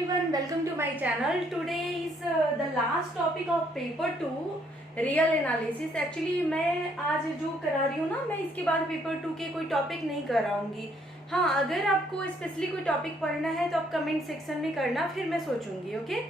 everyone, welcome to my channel. Today is the last topic of paper 2 real analysis. Actually मैं आज जो करा रही हूँ ना, मैं इसके बाद पेपर 2 के कोई टॉपिक नहीं कराऊंगी. हाँ, अगर आपको स्पेशली कोई टॉपिक पढ़ना है तो आप कमेंट सेक्शन में करना, फिर मैं सोचूंगी. ओके,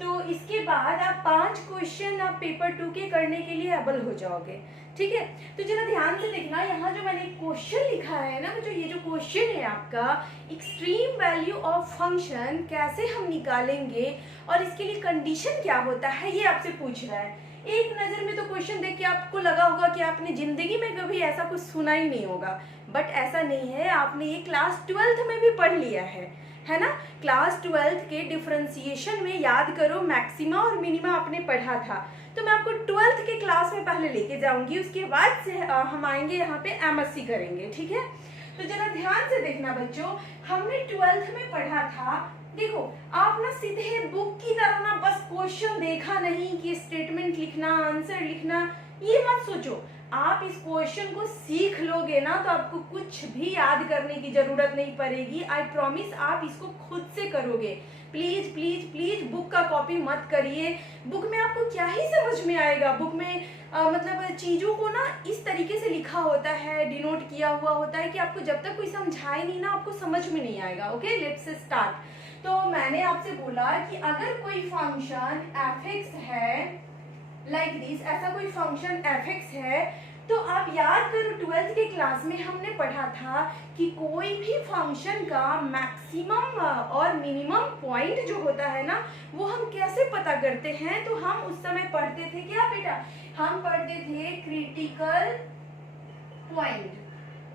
तो इसके बाद आप 5 क्वेश्चन आप पेपर 2 के करने के लिए एबल हो जाओगे. ठीक है, तो जरा ध्यान से देखना. यहाँ जो मैंने क्वेश्चन लिखा है ना, जो ये जो क्वेश्चन है आपका, एक्सट्रीम वैल्यू ऑफ फंक्शन कैसे हम निकालेंगे और इसके लिए कंडीशन क्या होता है, ये आपसे पूछ रहा है. एक नज़र में तो क्वेश्चन देख के आपको लगा होगा कि आपने जिंदगी में कभी ऐसा कुछ सुना ही नहीं होगा, बट ऐसा नहीं है. आपने ये क्लास 12th में भी पढ़ लिया है ना. क्लास 12th के डिफरेंशिएशन में याद करो, मैक्सिमा और मिनिमा आपने पढ़ा था. तो मैं आपको 12th के क्लास में पहले लेके जाऊंगी, उसके बाद से हम आएंगे यहाँ पे एमएससी करेंगे. ठीक है, तो जरा ध्यान से देखना बच्चों. हमने 12th में पढ़ा था, देखो आप ना सीधे बुक की तरह ना बस क्वेश्चन देखा नहीं कि स्टेटमेंट लिखना, आंसर लिखना, ये मत सोचो. आप इस क्वेश्चन को सीख लोगे ना तो आपको कुछ भी याद करने की जरूरत नहीं पड़ेगी. आई प्रॉमिस, आप इसको खुद से करोगे. प्लीज प्लीज प्लीज बुक का कॉपी मत करिए. बुक में आपको क्या ही समझ में आएगा. बुक में मतलब चीजों को ना इस तरीके से लिखा होता है, डिनोट किया हुआ होता है कि आपको जब तक कोई समझाए नहीं ना, आपको समझ में नहीं आएगा. Okay, let's start. तो मैंने आपसे बोला कि अगर कोई फंक्शन f(x) है लाइक दिस, ऐसा कोई फंक्शन f(x) है, तो आप याद करो 12th के क्लास में हमने पढ़ा था कि कोई भी फंक्शन का मैक्सिमम और मिनिमम पॉइंट जो होता है ना, वो हम कैसे पता करते हैं. तो हम उस समय पढ़ते थे क्या बेटा, हम पढ़ते थे क्रिटिकल पॉइंट.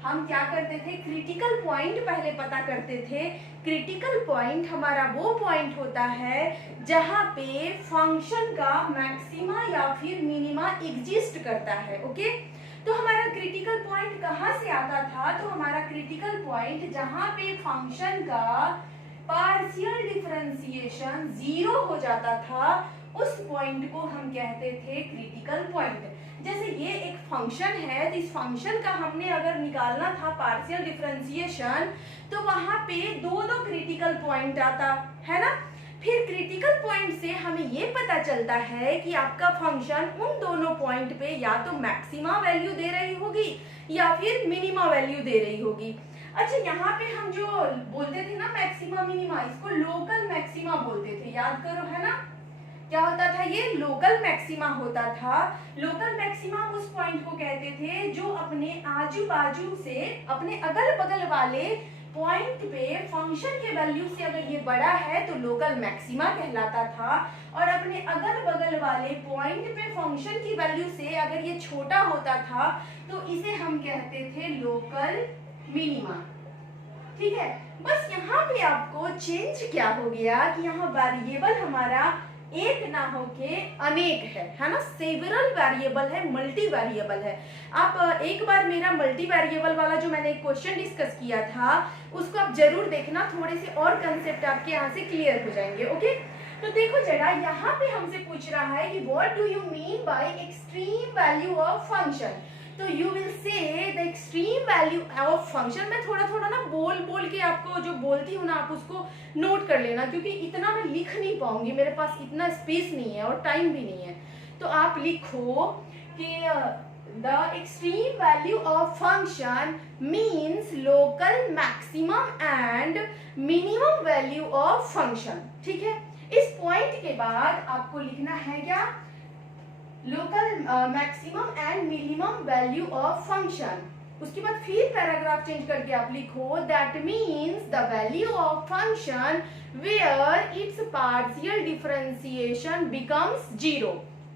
हम क्या करते थे, क्रिटिकल पॉइंट पहले पता करते थे. क्रिटिकल पॉइंट हमारा वो पॉइंट होता है जहां पे फंक्शन का मैक्सिमा या फिर मिनिमा एग्जिस्ट करता है. ओके, तो हमारा क्रिटिकल पॉइंट कहाँ से आता था, तो हमारा क्रिटिकल पॉइंट जहां पे फंक्शन का पार्शियल डिफरेंशिएशन 0 हो जाता था, उस पॉइंट को हम कहते थे क्रिटिकल पॉइंट. जैसे ये एक फंक्शन है, तो इस फंक्शन का हमने अगर निकालना था पार्शियल डिफरेंशिएशन, तो वहां पे दो क्रिटिकल पॉइंट आता है ना. फिर क्रिटिकल पॉइंट से हमें ये पता चलता है कि आपका फंक्शन उन दोनों पॉइंट पे या तो मैक्सिमा वैल्यू दे रही होगी या फिर मिनिमा वैल्यू दे रही होगी. अच्छा, यहाँ पे हम जो बोलते थे ना मैक्सिमा मिनिमा, इसको लोकल मैक्सिमा बोलते थे. याद करो, है ना, क्या होता था, ये लोकल मैक्सिमा होता था. लोकल मैक्सिमा उस पॉइंट को कहते थे जो अपने आजू बाजू से, अपने अगल बगल वाले पॉइंट पे फंक्शन के वैल्यू से अगर ये बड़ा है तो लोकल मैक्सिमा कहलाता था, और अपने अगल बगल वाले पॉइंट पे फंक्शन की वैल्यू से अगर ये छोटा होता था तो इसे हम कहते थे लोकल मिनिमा. ठीक है, बस यहाँ पे आपको चेंज क्या हो गया कि यहाँ वेरिएबल हमारा एक ना होके अनेक है ना. सेवरल वेरिएबल है, मल्टी वेरिएबल है. आप एक बार मेरा मल्टी वेरिएबल वाला जो मैंने क्वेश्चन डिस्कस किया था उसको आप जरूर देखना, थोड़े से और कंसेप्ट आपके यहाँ से क्लियर हो जाएंगे. ओके, तो देखो जरा, यहाँ पे हमसे पूछ रहा है कि what do you mean by extreme value of function. तो you will say the extreme value of function. मैं थोड़ा थोड़ा ना बोल के आपको जो बोलती हूँ ना, आप उसको नोट कर लेना, क्योंकि इतना मैं लिख नहीं पाऊंगी, मेरे पास इतना स्पेस नहीं है और टाइम भी नहीं है. तो आप लिखो कि the extreme value of function means local maximum and minimum value of function. ठीक है, इस पॉइंट के बाद आपको लिखना है क्या, local maximum and minimum value of function. उसके बाद फिर पैराग्राफ चेंज करके आप लिखो that means the value of function where it's partial differentiation becomes 0.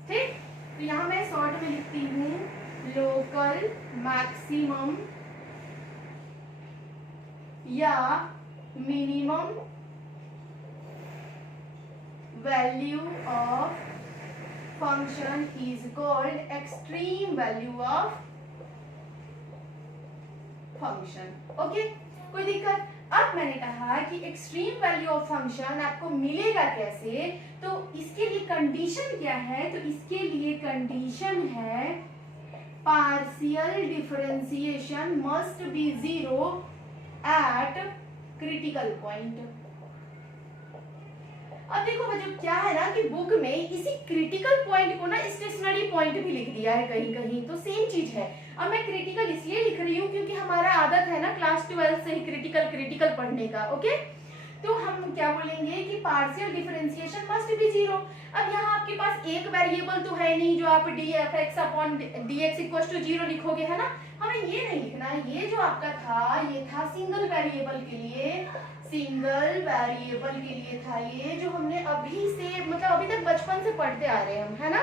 ठीक, तो यहाँ मैं शॉर्ट में लिखती हूँ लोकल मैक्सिमम या minimum value of function is called extreme value of function. Okay, कोई दिक्कत. अब मैंने कहा कि एक्सट्रीम वैल्यू ऑफ फंक्शन आपको मिलेगा कैसे, तो इसके लिए कंडीशन क्या है, तो इसके लिए कंडीशन है partial differentiation must B 0 eight critical point. अब देखो बच्चों क्या है ना कि बुक में इसी क्रिटिकल पॉइंट को ना स्टेशनरी पॉइंट भी लिख दिया है कहीं कहीं, तो सेम चीज है। अब मैं क्रिटिकल इसलिए लिख रही हूँ क्योंकि हमारा आदत है ना क्लास 12 से ही क्रिटिकल क्रिटिकल पढ़ने का। ओके, तो हम क्या बोलेंगे कि partial differentiation must B zero. अब यहाँ आपके पास एक वेरिएबल तो है नहीं जो आप d f x upon d x equal to zero लिखोगे, है ना। हमें ये नहीं लिखना है, ये जो आपका था ये था सिंगल वेरिएबल के लिए, सिंगल वेरिएबल के लिए था ये, जो हमने अभी से मतलब अभी तक बचपन से पढ़ते आ रहे हैं हम, है ना।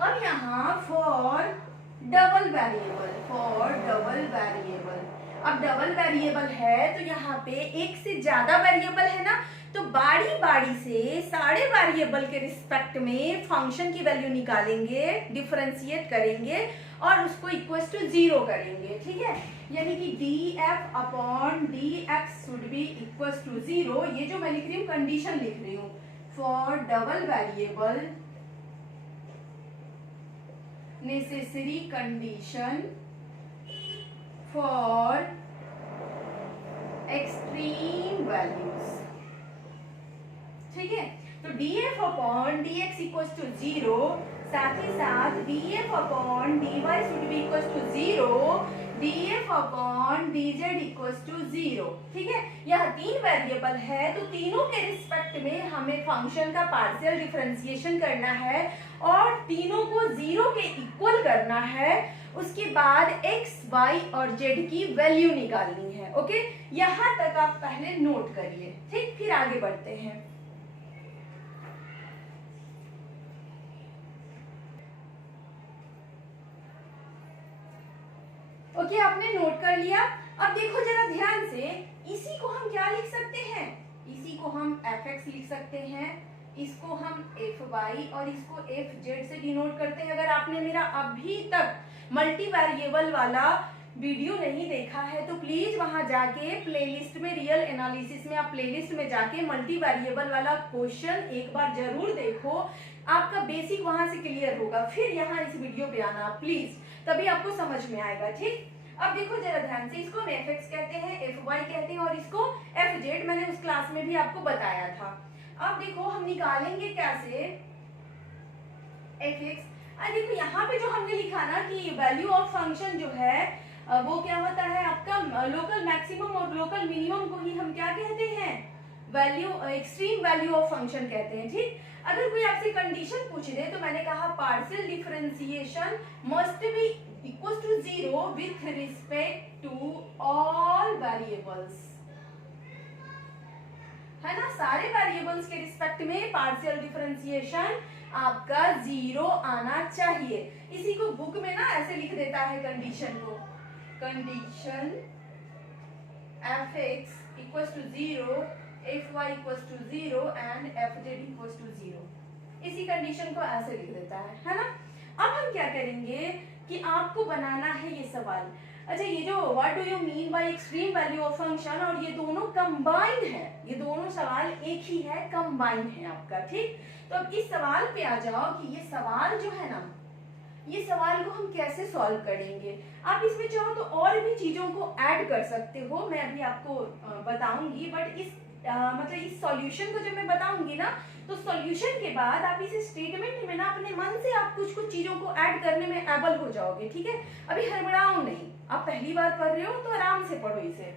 अब यहाँ for double variable, for double variable, अब डबल वेरिएबल है तो यहाँ पे एक से ज्यादा वेरिएबल है ना, तो बारी बारी से सारे वेरिएबल के रिस्पेक्ट में फंक्शन की वैल्यू निकालेंगे, डिफरेंशिएट करेंगे और उसको इक्वल टू जीरो करेंगे, ठीक है। यानी कि d f upon d x should be equal to zero. ये जो मैं लिख रही हूँ कंडीशन लिख रही हूँ, for double variable necessary condition for extreme values, ठीक है। तो df upon dx equal to zero, साथ ही साथ df upon dy should be equal to zero, df upon dz equal to zero, ठीक है। यह तीन वेरिएबल है तो तीनों के रिस्पेक्ट में हमें फंक्शन का पार्शियल डिफरेंशिएशन करना है और तीनों को जीरो के इक्वल करना है। उसके बाद x, y और z की वैल्यू निकालनी है। ओके, यहां तक आप पहले नोट करिए, ठीक, फिर आगे बढ़ते हैं। ओके, आपने नोट कर लिया। अब देखो जरा ध्यान से, इसी को हम क्या लिख सकते हैं, इसी को हम fx लिख सकते हैं, इसको हम fy और इसको fz से डिनोट करते हैं। अगर आपने मेरा अभी तक मल्टी वेरिएबल वाला वीडियो नहीं देखा है तो प्लीज वहां जाके प्लेलिस्ट में, रियल एनालिसिस में आप प्लेलिस्ट में जाके मल्टी वेरिएबल वाला क्वेश्चन एक बार जरूर देखो, आपका बेसिक वहां से क्लियर होगा। फिर यहाँ इस वीडियो पे आना प्लीज, तभी आपको समझ में आएगा, ठीक। अब देखो जरा ध्यान से, इसको हम fx कहते हैं, fy कहते हैं और इसको fz, मैंने उस क्लास में भी आपको बताया था। अब देखो हम निकालेंगे कैसे fx। देखो यहाँ पे जो हमने लिखा ना कि वैल्यू ऑफ फंक्शन जो है वो क्या होता है आपका लोकल मैक्सिमम और लोकल मिनिमम को ही हम क्या कहते हैं, value, extreme value of function कहते हैं, ठीक। अगर कोई आपसे कंडीशन पूछ दे तो मैंने कहा partial differentiation must be equal to zero with respect to all variables, है ना। सारे वेरिएबल्स के रिस्पेक्ट में पार्शियल डिफरेंशिएशन आपका जीरो आना चाहिए। इसी को बुक में ना ऐसे लिख देता है कंडीशन को, condition fx equal to zero, fy equal to zero and fz equal to zero, इसी कंडीशन को ऐसे लिख देता है ना। अब हम क्या करेंगे कि आपको बनाना है ये सवाल। अच्छा, ये जो what do you mean by extreme value of function, और ये दोनों कंबाइन है, ये दोनों सवाल एक ही है, कंबाइन है आपका, ठीक। तो अब इस सवाल पे आ जाओ कि ये सवाल जो है ना, ये सवाल को हम कैसे सॉल्व करेंगे। आप इसमें चाहो तो और भी चीजों को ऐड कर सकते हो, मैं अभी आपको बताऊंगी, बट इस मतलब इस सॉल्यूशन को जब मैं बताऊंगी ना तो सॉल्यूशन के बाद आप इस स्टेटमेंट में ना अपने मन से आप कुछ कुछ चीजों को ऐड करने में एबल हो जाओगे, ठीक है। अभी हड़बड़ाओ नहीं, आप पहली बार पढ़ रहे हो तो आराम से पढ़ो इसे।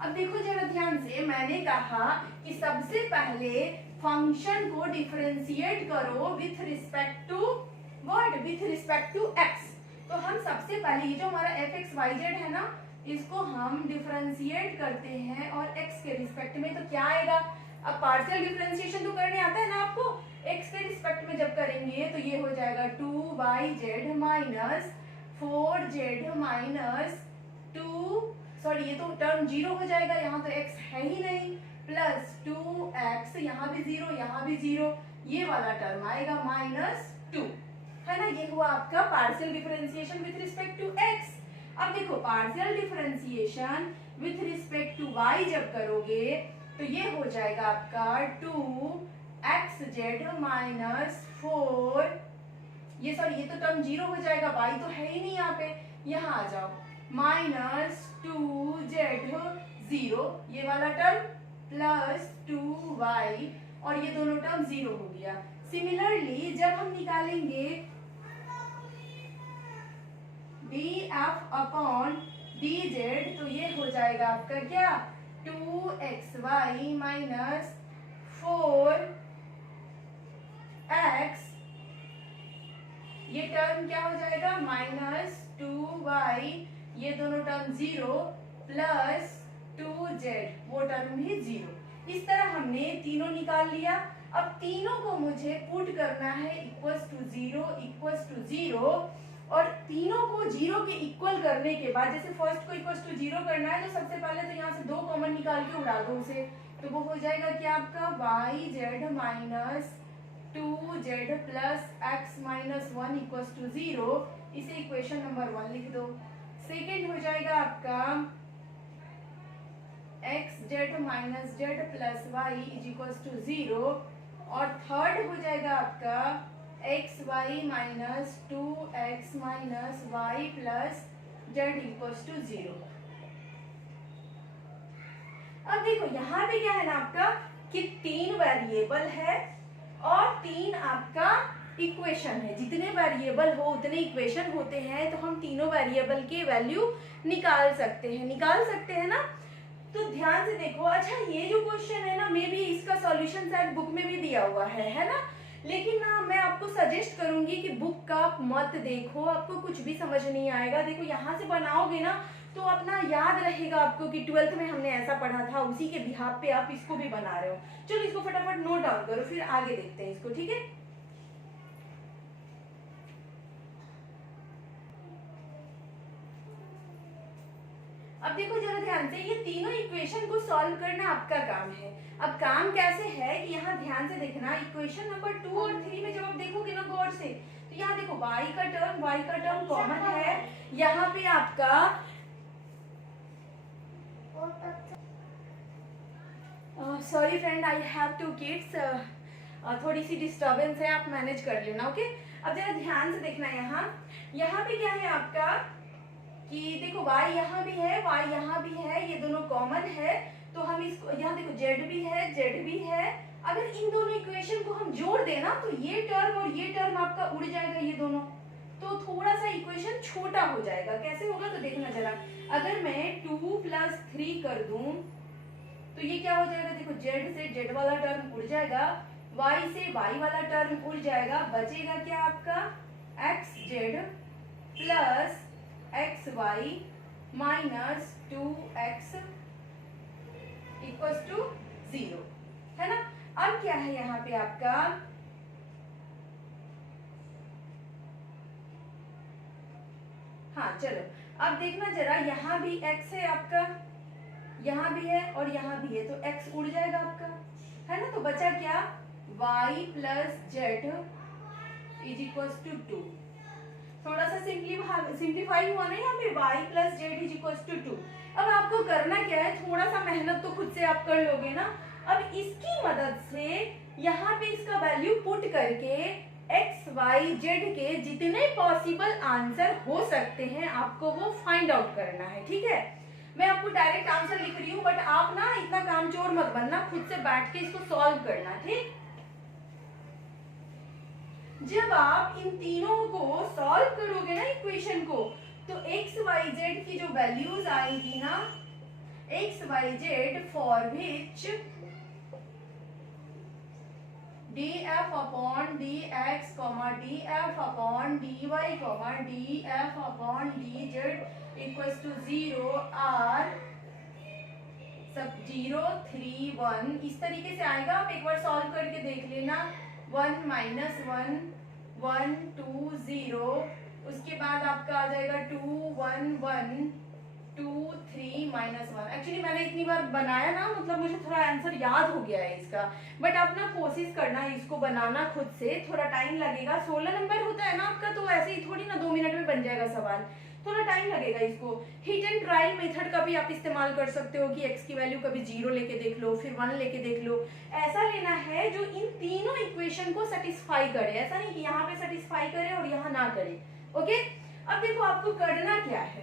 अब देखो जरा ध्यान से, मैंने कहा कि सबसे पहले फंक्शन को डिफरेंशिएट करो with respect to what, with respect to x। तो हम सबसे पहले ये जो हमारा fx yz है ना, इसको हम डिफरेंशिएट करते हैं और x के रिस्पेक्ट में, तो क्या आएगा, अब पार्शियल डिफरेंशिएशन तो करने आता है ना आपको, x के रिस्पेक्ट में जब करेंगे तो ये हो जाएगा 2yz minus 4z minus 2, sorry ये तो टर्म जीरो हो जाएगा, यहाँ तो x है ही नहीं, प्लस 2x, यहाँ भी जीरो, यहाँ भी जीरो, ये वाला टर्म आएगा माइनस 2, है ना। ये हुआ आपका partial differentiation with respect to x। अब देखो partial differentiation with respect to y जब करोगे तो ये हो जाएगा आपका 2xz माइनस 4, ये सॉरी ये तो टर्म जीरो हो जाएगा, y तो है ही नहीं यहाँ पे, यहाँ आ जाओ, माइनस 2z 0, ये वाला टर्म प्लस 2y और ये दोनों टर्म 0 हो गया। सिमिलरली जब हम निकालेंगे df अपॉन dz तो ये हो जाएगा आपका क्या 2xy माइनस 4x, ये टर्म क्या हो जाएगा माइनस 2y, ये दोनों टर्म 0 प्लस 2z, वो टर्म भी 0। इस तरह हमने तीनों निकाल लिया। अब तीनों को मुझे पुट करना है इक्वल्स टू 0 और तीनों को 0 के इक्वल करने के बाद जैसे फर्स्ट को इक्वल्स टू 0 करना है तो सबसे पहले तो यहाँ से 2 कॉमन निकाल के उड़ा दो उसे, तो वो हो जाएगा क्या आपका yz minus 2z plus x minus 1 equals to 0। इसे इक्वेशन नंबर 1 लिख दो। सेकेंड हो जाएगा आपका xz minus z plus y is equals to 0 और थर्ड हो जाएगा आपका xy minus 2x minus y plus z equals to 0। अब देखो यहाँ पे क्या है ना आपका कि 3 वेरिएबल है और 3 आपका इक्वेशन है। जितने वेरिएबल हो उतने इक्वेशन होते हैं, तो हम तीनों वेरिएबल के वैल्यू निकाल सकते हैं ना। तो ध्यान से देखो। अच्छा, ये जो क्वेश्चन है ना, मे भी इसका सॉल्यूशन शायद बुक में भी दिया हुआ है ना, लेकिन ना मैं आपको सजेस्ट करूंगी कि बुक का मत देखो, आपको कुछ भी समझ नहीं आएगा। देखो यहाँ से बनाओगे ना तो अपना याद रहेगा आपको कि 12th में हमने ऐसा पढ़ा था, उसी के बिहाफ पे आप इसको भी बना रहे हो। चलो इसको फटाफट नोट डाउन करो, फिर आगे देखते हैं इसको, ठीक है। अब देखो जरा ध्यान से, ये तीनों इक्वेशन को सॉल्व करना आपका काम है। अब काम कैसे है कि यहाँ ध्यान से देखना, इक्वेशन नंबर 2 और 3 में जब आप देखोगे ना गौर से, तो यहाँ देखो y का टर्म कॉमन है। यहाँ पे आपका sorry friend, I have 2 kids, थोड़ी सी डिस्टर्बेंस है, आप मैनेज कर लेना, ओके। अब जरा ध्यान से देखना, यहाँ पे क्या है आपका कि देखो y यहाँ भी है, y यहाँ भी है, ये दोनों कॉमन है, तो हम इसको यहाँ देखो z भी है। अगर इन दोनों इक्वेशन को हम जोड़ देना तो ये टर्म और ये टर्म आपका उड़ जाएगा, ये दोनों, तो थोड़ा सा इक्वेशन छोटा हो जाएगा। कैसे होगा तो देखना जरा, अगर मैं 2 + 3 कर दूं तो ये क्या हो जाएगा, देखो z से z वाला टर्म उड़ जाएगा, y से y वाला टर्म उड़ जाएगा, बचेगा क्या आपका xz plus xy minus 2x equals to 0, है ना। अब क्या है यहाँ पे आपका, हाँ चलो अब देखना जरा, यहाँ भी x है आपका, यहाँ भी है और यहाँ भी है, तो x उड़ जाएगा आपका, है ना। तो बचा क्या y plus z is equals to 2। थोड़ा सा सिंप्लीफाई हुआ ना यहाँ पे, y plus z is equals to 2। अब आपको करना क्या है, थोड़ा सा मेहनत तो खुद से आप कर लोगे ना। अब इसकी मदद से यहाँ पे इसका वैल्यू पुट करके x y z के जितने पॉसिबल आंसर हो सकते हैं आपको वो फाइंड आउट करना है, ठीक है। मैं आपको डायरेक्ट आंसर लिख रही हूँ, बट आप ना इतना कामचोर मत बनना, खुद से बैठ के इसको सॉल्व करना, ठीक। जब आप इन तीनों को सॉल्व करोगे ना इक्वेशन को, तो x y z की जो वैल्यूज आएंगी ना, x y z for which df upon dx, df upon dy, df upon dz equals to 0 are सब 0 3 1 इस तरीके से आएगा। आप एक बार सॉल्व करके देख लेना, 1 माइनस 1 1 2 0, उसके बाद आपका आ जाएगा 2 1 1 2 3 माइनस 1। एक्चुअली मैंने इतनी बार बनाया ना, मतलब मुझे थोड़ा आंसर याद हो गया है इसका, बट आप ना कोशिश करना इसको बनाना खुद से, थोड़ा टाइम लगेगा। 16 नंबर होता है ना आपका, तो ऐसे ही थोड़ी ना 2 मिनट में बन जाएगा सवाल, थोड़ा टाइम लगेगा इसको। हिट एंड ट्रायल मेथड का भी आप इस्तेमाल कर सकते हो कि x की वैल्यू कभी 0 लेके देख लो, फिर 1 लेके देख लो। ऐसा लेना है जो इन तीनों इक्वेशन को सेटिस्फाई करे, ऐसा नहीं कि यहाँ पे सेटिस्फाई करे और यहाँ ना करे, ओके। अब देखो आपको करना क्या है,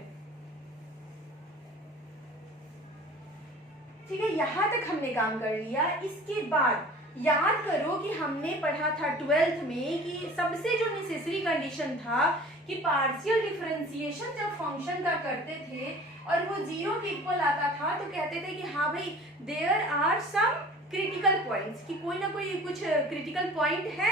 ठीक है, यहाँ तक हमने काम कर लिया। इसके बाद याद करो कि हमने पढ़ा था 12th में कि सबसे जो नेसेसरी कंडीशन था कि पार्शियल डिफरेंशिएशन जब फंक्शन का करते थे और वो 0 के इक्वल आता था तो कहते थे कि हाँ भाई there are some critical points, कि कोई ना कोई कुछ क्रिटिकल पॉइंट है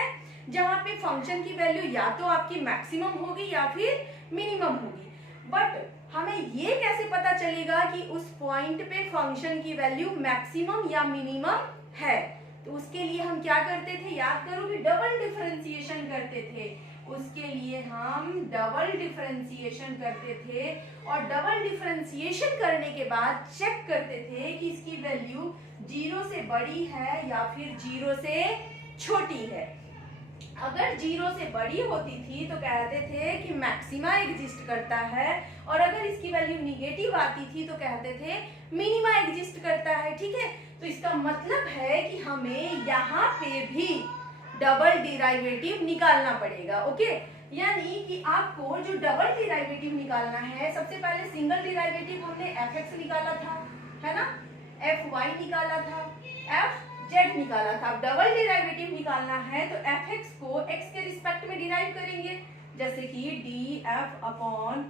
जहाँ पे फंक्शन की वैल्यू या तो आपकी मैक्सिमम होगी या फिर मिनिमम होगी। बट हमें ये कैसे पता चलेगा कि उस पॉइंट पे फंक्शन की वैल्यू मैक्सिमम या मिनिमम है? तो उसके लिए हम क्या करते थे, याद करो कि डबल डिफरेंशिएशन करते थे। उसके लिए हम डबल डिफरेंशिएशन करते थे और डबल डिफरेंशिएशन करने के बाद चेक करते थे कि इसकी वैल्यू 0 से बड़ी है या फिर 0 से छोटी है। अगर 0 से बड़ी होती थी तो कहते थे कि मैक्सिमा एग्जिस्ट करता है, और अगर इसकी वैल्यू निगेटिव आती थी तो कहते थे मिनिमा एग्जिस्ट करता है। ठीक है, तो इसका मतलब है कि हमें यहाँ पे भी डबल डिराइवेटिव निकालना पड़ेगा। ओके, यानी कि आपको जो डबल डिराइवेटिव निकालना है, सबसे पहले सिंगल डिराइवेटिव हमने fx निकाला था, है ना, fy निकाला था, fz निकाला था। अब डबल डिराइवेटिव निकालना है तो fx को x के रिस्पेक्ट में डिराइव करेंगे, जैसे कि df अपॉन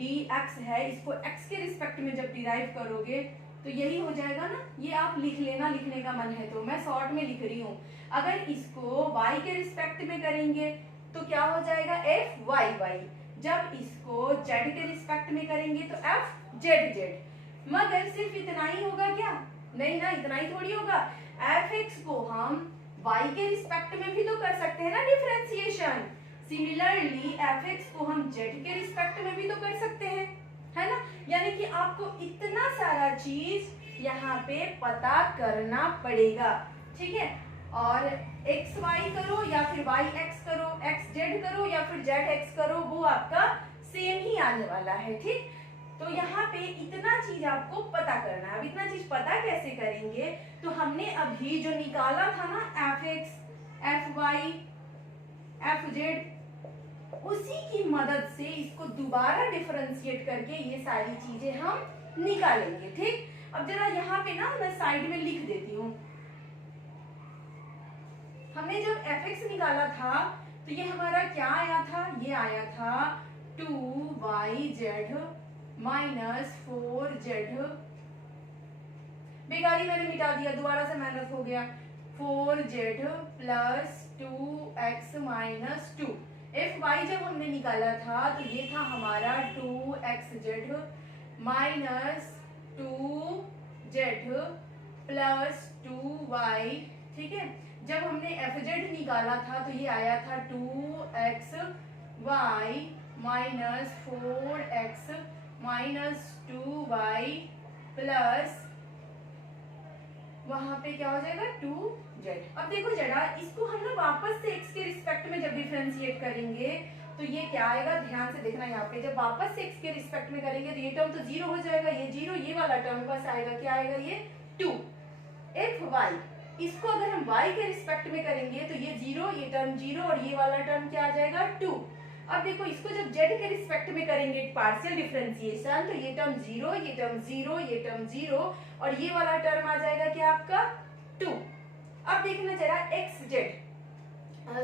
dx है, इसको x के रिस्पेक्ट में जब डिराइव करोगे तो यही हो जाएगा ना। ये आप लिख लेना, लिखने का मन है तो, मैं शॉर्ट में लिख रही हूँ। अगर इसको y के रिस्पेक्ट में करेंगे तो क्या हो जाएगा fyy, जब इसको z के रिस्पेक्ट में करेंगे तो fzz। मगर सिर्फ इतना ही होगा क्या? नहीं ना, इतना ही थोड़ी होगा। fx को हम y के रिस्पेक्ट में भी तो कर सकते हैं ना डिफरेंशिएशन। सिमिलरली fx को हम z के रिस्पेक्ट में भी तो कर सकते हैं, है ना। यानी कि आपको इतना सारा चीज यहाँ पे पता करना पड़ेगा। ठीक है, और एक्स वाई करो या फिर वाई एक्स करो, एक्स जेड करो या फिर जेड एक्स करो, वो आपका सेम ही आने वाला है। ठीक, तो यहाँ पे इतना चीज आपको पता करना है। अब इतना चीज पता कैसे करेंगे, तो हमने अभी जो निकाला था ना f x, f y, f z, उसी की मदद से इसको दोबारा डिफरेंशिएट करके ये सारी चीजें हम निकालेंगे। ठीक, अब जरा यहाँ पे ना मैं साइड में लिख देती हूँ। हमने जब fx निकाला था तो ये हमारा क्या आया था, ये आया था 2yz माइनस 4z, बेकारी मैंने मिटा दिया, दोबारा से माइनस हो गया, 4z plus 2x minus 2। fy जब हमने निकाला था तो ये था हमारा 2xz minus 2z plus 2y। ठीक है, जब हमने fz निकाला था तो ये आया था 2xy minus 4x minus 2y plus वहां पे क्या हो जाएगा 2z। अब देखो जरा, इसको हम लोग वापस से x के रिस्पेक्ट में जब डिफरेंशिएट करेंगे तो ये क्या आएगा, ध्यान से देखना। यहाँ पे जब वापस से x के रिस्पेक्ट में करेंगे तो ये टर्म तो 0 हो जाएगा, ये 0, ये वाला टर्म बस आएगा, क्या आएगा, ये 2। fy, इसको अगर हम y के रिस्पेक्ट में करेंगे तो ये 0, ये टर्म 0 और ये वाला टर्म क्या आ जाएगा 2। अब देखो इसको जब z के रिस्पेक्ट में करेंगे पार्शियल डिफरेंशिएशन तो ये टर्म 0, ये टर्म 0, ये टर्म 0 और ये वाला टर्म आ जाएगा क्या आपका 2। अब देखना जरा xz,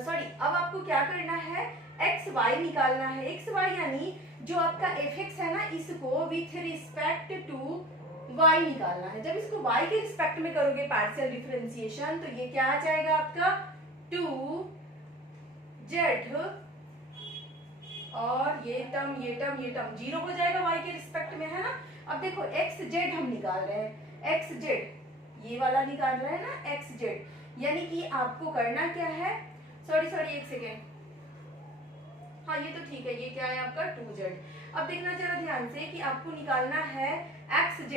सॉरी, अब आपको क्या करना है, xy निकालना है। xy यानी जो आपका fx है ना, इसको विथ रिस्पेक्ट टू y निकालना है। जब इसको y के रिस्पेक्ट में करोगे पार्शियल डिफरेंशिएशन तो ये क्या आ जाएगा आपका 2z और ये टर्म 0 हो जाएगा y के रिस्पेक्ट में, है ना। अब देखो xz हम निकाल रहे हैं, xz ये वाला निकाल रहे हैं ना xz, यानी कि आपको करना क्या है, सॉरी एक सेकेंड, हाँ ये तो ठीक है, ये क्या है आपका 2z। अब देखना जरा ध्यान से कि आपको निकालना है xz।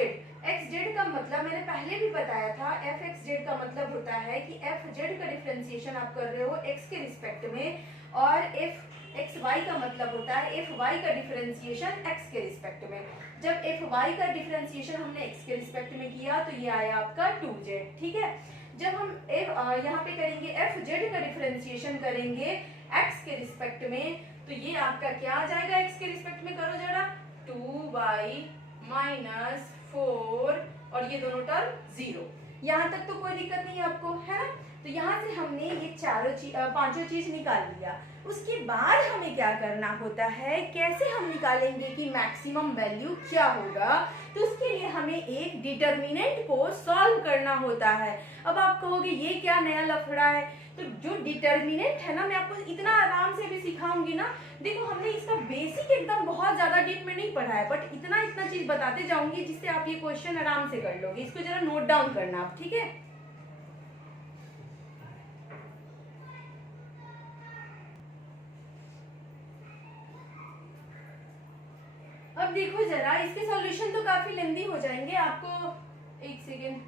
xz का मतलब मैंने पहले भी बताया था, fxz का मतलब होता है कि fz का डिफरेंशिएशन आप कर रहे हो x के रिस्पेक्ट में, और fxy का मतलब होता है fy का डिफरेंशिएशन x के रिस्पेक्ट में। जब fy का डिफरेंशिएशन हमने x के रिस्पेक्ट में किया तो ये आया आपका 2z। ठीक है, जब हम यहाँ पे करेंगे fz का डिफरेंशिएशन करेंगे x के रिस्पेक्ट में तो ये आपका क्या आ जाएगा, x के रिस्पेक्ट में करो जरा, 2y माइनस 4 और ये दोनों टर्म 0। यहाँ तक तो कोई दिक्कत नहीं है आपको, है ना। तो यहाँ से हमने ये पांचों चीज निकाल लिया। उसके बाद हमें क्या करना होता है, कैसे हम निकालेंगे कि मैक्सिमम वैल्यू क्या होगा, तो उसके लिए हमें एक डिटर्मिनेंट को सॉल्व करना होता है। अब आप कहोगे ये क्या नया लफड़ा है, तो जो डिटर्मिनेंट है ना, मैं आपको इतना आराम से भी सिखाऊंगी ना। देखो हमने इसका बेसिक एकदम बहुत ज्यादा डीप में नहीं पढ़ा है, बट इतना इतना चीज बताते जाऊंगी जिससे आप ये क्वेश्चन आराम से कर लोगे। इसको जरा नोट डाउन करना आप, ठीक है। अब देखो जरा, इसके सॉल्यूशन तो काफी लेंदी हो जाएंगे आपको। एक सेकेंड,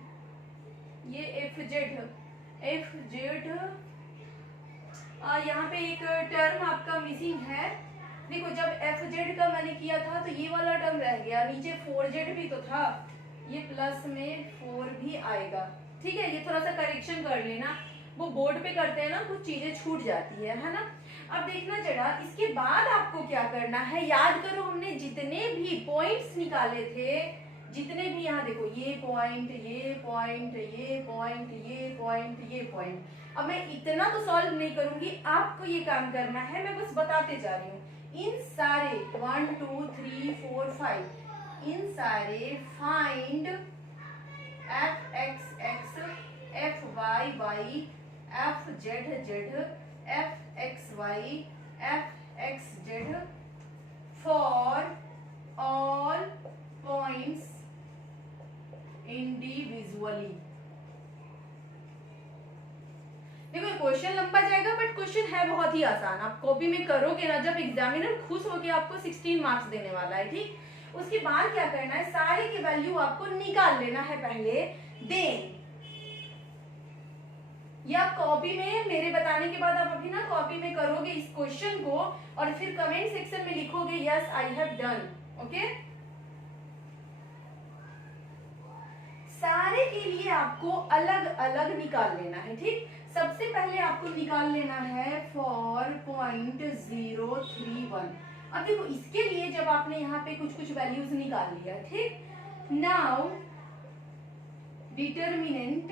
ये एफ जेड यहाँ पे एक टर्म आपका मिसिंग है। देखो जब एफ जेड का मैंने किया था तो ये वाला टर्म रह गया, नीचे 4z भी तो था, ये प्लस में 4 भी आएगा, ठीक है। ये थोड़ा सा करेक्शन कर लेना, वो बोर्ड पे करते हैं ना, कुछ चीजें छूट जाती है ना। अब देखना जरा, इसके बाद आपको क्या करना है, याद करो हमने जितने भी पॉइंट्स निकाले थे, जितने भी यहाँ देखो ये पॉइंट, ये पॉइंट, ये पॉइंट, ये पॉइंट, ये पॉइंट। अब मैं इतना तो सॉल्व नहीं करूंगी, आपको ये काम करना है, मैं बस बताते जा रही हूँ। इन सारे 1 2 3 4 5 इन सारे find f x x, f y y, f z z, f x y, f x z for all points individually. देखो क्वेश्चन लंबा जाएगा, बट क्वेश्चन है बहुत ही आसान। आप कॉपी में करोगे ना, जब एग्जामिनर खुश होके आपको 16 मार्क्स देने वाला है, ठीक। उसके बाद क्या करना है, सारे की वैल्यू आपको निकाल लेना है पहले, देन ये आप कॉपी में, मेरे बताने के बाद आप अभी ना कॉपी में करोगे इस क्वेश्चन को, और फिर कमेंट सेक्शन में लिखोगे yes I have done, okay. सारे के लिए आपको अलग अलग निकाल लेना है, ठीक। सबसे पहले आपको निकाल लेना है फॉर .031। अब देखो इसके लिए जब आपने यहाँ पे कुछ कुछ वैल्यूज निकाल लिया, ठीक। नाउ डिटर्मिनेंट,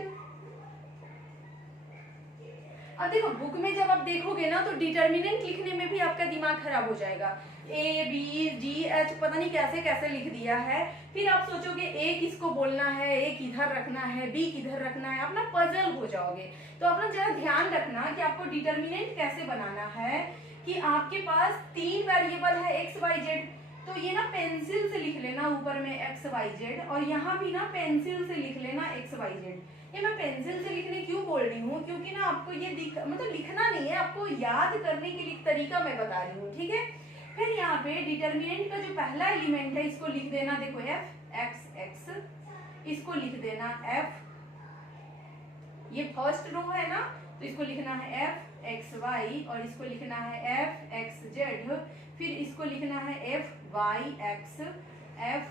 अब देखो बुक में जब आप देखोगे ना तो डिटर्मिनेंट लिखने में भी आपका दिमाग खराब हो जाएगा। ए बी जी एच पता नहीं कैसे कैसे लिख दिया है, फिर आप सोचोगे ए किसको बोलना है, ए किधर रखना है, बी किधर रखना है, अपना पजल हो जाओगे। तो अपना जरा ध्यान रखना कि आपको डिटर्मिनेंट कैसे बनाना है, कि आपके पास 3 वेरिएबल है एक्स वाई जेड, तो ये ना पेंसिल से लिख लेना ऊपर में एक्स वाई जेड, और यहाँ भी ना पेंसिल से लिख लेना एक्स वाई जेड। ये मैं पेंसिल से लिखने क्यों बोल रही हूँ, क्योंकि ना आपको ये मतलब लिखना नहीं है, आपको याद करने के लिए तरीका मैं बता रही हूँ, ठीक है। फिर यहाँ पे डिटर्मिनेंट का जो पहला एलिमेंट है इसको लिख देना, देखो एफ एक्स एक्स, इसको लिख देना एफ, ये फर्स्ट रो है ना, तो इसको लिखना है एफ एक्स वाई, और इसको लिखना है एफ एक्स जेड, फिर इसको लिखना है f y x, f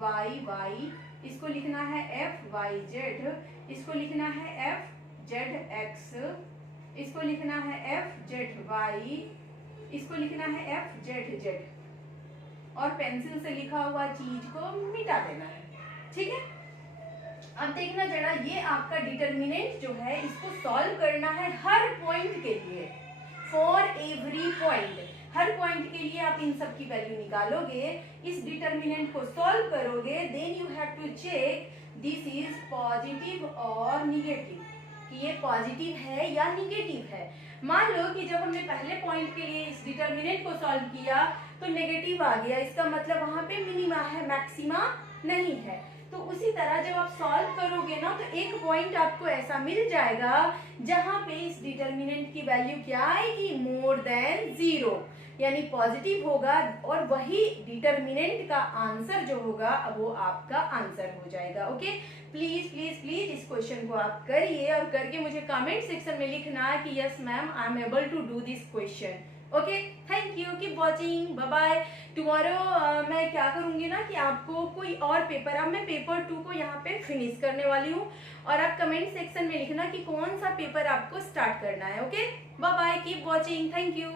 y y, इसको लिखना है एफ वाई जेड, इसको लिखना है एफ जेड एक्स, इसको लिखना है एफ जेड वाई, इसको लिखना है एफ जेड जेड, और पेंसिल से लिखा हुआ चीज को मिटा देना है, ठीक है। अब देखना जरा, ये आपका डिटर्मिनेंट जो है इसको सॉल्व करना है हर पॉइंट के लिए, for every point, her point के लिए आप इन सब की वैल्यू निकालोगे, इस डिटर्मिनेंट को सॉल्व करोगे, then you have to check this is positive और निगेटिव, कि ये पॉजिटिव है या निगेटिव है। मान लो कि जब हमने पहले पॉइंट के लिए इस डिटर्मिनेंट को सॉल्व किया तो नेगेटिव आ गया, इसका मतलब वहां पे मिनिमा है, मैक्सिमा नहीं है। तो उसी तरह जब आप सॉल्व करोगे ना, तो एक पॉइंट आपको ऐसा मिल जाएगा जहां पे इस डिटर्मिनेंट की वैल्यू क्या आएगी, मोर देन 0, यानी पॉजिटिव होगा, और वही डिटर्मिनेंट का आंसर जो होगा वो आपका आंसर हो जाएगा, ओके। प्लीज प्लीज प्लीज इस क्वेश्चन को आप करिए, और करके मुझे कमेंट सेक्शन में लिखना कि yes ma'am I am able to do this question, okay. Thank you, keep watching, bye bye. Tomorrow मैं क्या करूंगी ना कि आपको कोई और पेपर, अब मैं पेपर 2 को यहाँ पे फिनिश करने वाली हूँ, और आप कमेंट सेक्शन में लिखना कि कौन सा पेपर आपको स्टार्ट करना है, okay. Bye bye, keep watching, thank you.